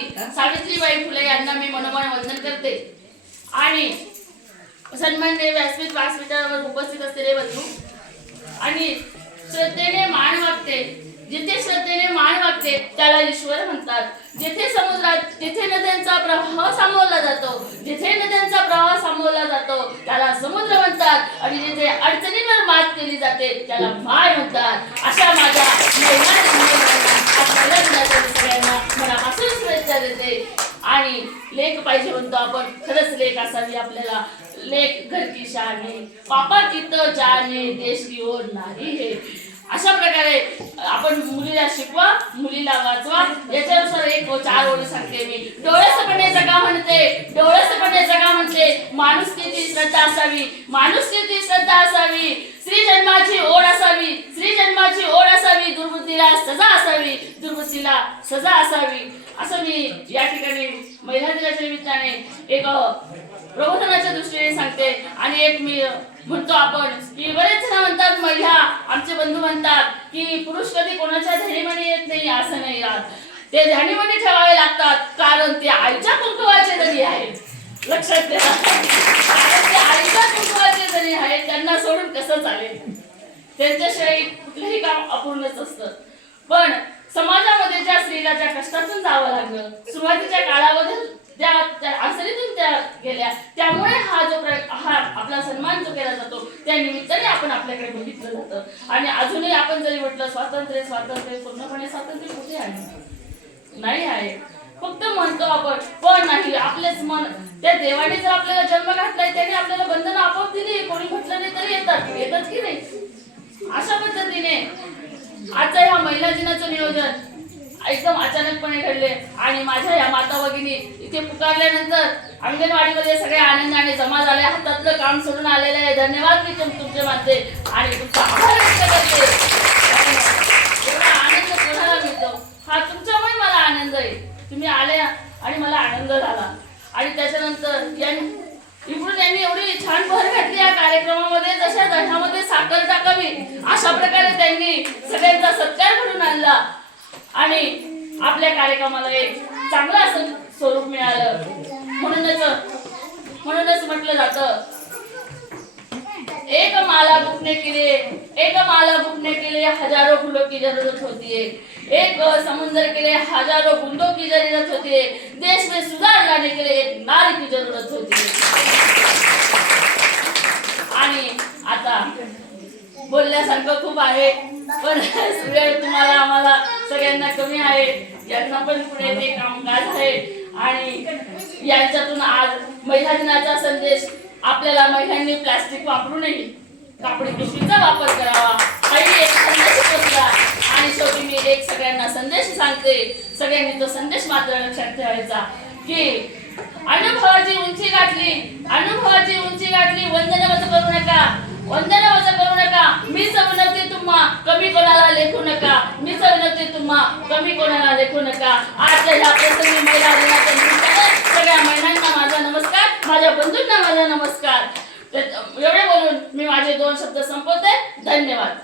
नेत्री सावित्रीबाई फुले यांना मी मनोमन वंदन करते. आणि सन्मान्य व्यासपीठ व्यासपीठावर उपस्थित असलेले बंधू. आणि श्रद्धेने मान वागते जिथे श्रद्धेने मान वागते त्याला ईश्वर म्हणतात. जिथे समुद्रात तिथे नद्यांचा प्रवाह सामावला जातो जिथे नद्यांचा प्रवाह सामावला जातो त्याला समुद्र म्हणतात. आणि जिथे अडचणींवर मात केली जाते त्याला माय म्हणतात. अशा माझ्या महिला दिनानिमित्तानं आज महिला दिनाच्या मी सगळ्यांना मनापासून शुभेच्छा देते आणि लेख पाहिजे म्हणतो आपण. खरंच लेख असावी आपल्याला. लेख घर की शान है पापा की जाणे जान है देश की ओर नाही है. अशा प्रकारे आपण मुलीला शिकवा मुलीला वाचवा. याच्यानुसार एक चार ओळी सांगते मी. डोळ्यासपणे जगा म्हणते. डोळ्यासपणे जगा म्हणते. माणुसकीची श्रद्धा असावी. माणुसकीची श्रद्धा असावी. श्री जन्माची ओढ असावी. श्री जन्माची ओढ असावी. दुर्बुद्धीला सजा असावी. दुर्बुद्धीला सजा असावी. असं मी या ठिकाणी महिला दिनाच्या निमित्ताने एक प्रबोधनाच्या दृष्टीने सांगते. आणि एक मी म्हणतो आपण की बरेच जण म्हणतात महिला आमचे बंधू म्हणतात की पुरुष कधी कोणाच्या धनीमणी येत नाही असं नाही ते धनीमणी ठेवावे लागतात कारण ते आईच्या कुंकुवाचे धनी आहेत. लक्षात द्या कारण ते आईच्या कुंकुवाचे धनी आहेत त्यांना सोडून कसं चालेल? त्यांच्याशिवाय कुठलंही काम अपूर्णच असतं. पण समाजामध्ये ज्या स्त्रीला ज्या कष्टातून जावं लागलं सुरुवातीच्या काळामध्ये त्या त्या अडचणीतून त्या गेल्या त्यामुळे हा जो प्र- हा आपला सन्मान जो केला जातो त्या निमित्ताने आपण आपल्याकडे बघितलं जातं. आणि अजूनही आपण जरी म्हटलं स्वातंत्र्य स्वातंत्र्य पूर्णपणे स्वातंत्र्य कुठे आहे? नाही आहे. फक्त म्हणतो आपण पण नाही आपलेच मन. त्या देवाने जर आपल्याला जन्म घातलाय त्याने आपल्याला बंधन आपोआप दिली कोणी म्हटलं नाही तरी येतात येतात की नाही अशा पद्धतीने आजच्या नियोजन. एकदम अचानकपणे घडले आणि माझ्या या माता भगिनी इथे पुकारल्यानंतर अंगणवाडीमध्ये सगळ्या आनंदाने जमा झाले. हातातलं काम सोडून आलेले आहे. धन्यवाद मी तुम तुमचे मानते आणि तुमचा आभार व्यक्त करते. एवढा आनंद कोणाला मिळतो? हा तुमच्यामुळे मला आनंद आहे. तुम्ही आले आणि मला आनंद झाला. आणि त्याच्यानंतर यांनी इकडून यांनी एवढी छान भर घातली या कार्यक्रमामध्ये. जशा दह्यामध्ये साखर टाकावी अशा प्रकारे त्यांनी सगळ्यांचा सत्कार करून आणला. आणि आपल्या कार्यक्रमाला एक चांगलं असं स्वरूप मिळालं. म्हणूनच म्हणूनच म्हटलं जात. एक माला बुकने के लिए एक माला बुकने के लिए फुलो की जरूरत होती. है एक समुंदर के लिए हजारों बूंदों की जरूरत होती. है देश में सुधार लाने के लिए एक नारी की जरूरत होती. है आणि आता बोलण्यासारखं खूप आहे. पण वेळ तुम्हाला आम्हाला सगळ्यांना कमी आहे. यांना पण पुढे ते कामकाज आहे. आणि यांच्यातून आज महिला दिनाचा संदेश आपल्याला महिलांनी प्लास्टिक वापरू नये. कापडी पिशवीचा वापर करावा. काही एक संदेश आणि शेवटी मी एक सगळ्यांना संदेश सांगते. सगळ्यांनी तो संदेश मात्र लक्षात ठेवायचा की अनुभवाची उंची गाठली. अनुभवाची उंची गाठली वंदन वच करू नका वंदन वच करू नका मीच विनंती तुम्हा कमी कोणाला लेखू नका मीच तुम्हा कमी कोणाला देखू नका. आजच्या ह्या प्रसंगी महिला दिनाच्या निमित्ताने सगळ्या महिलांना माझा नमस्कार माझ्या बंधूंना माझा नमस्कार. एवढे बोलून मी माझे दोन शब्द संपवते. धन्यवाद.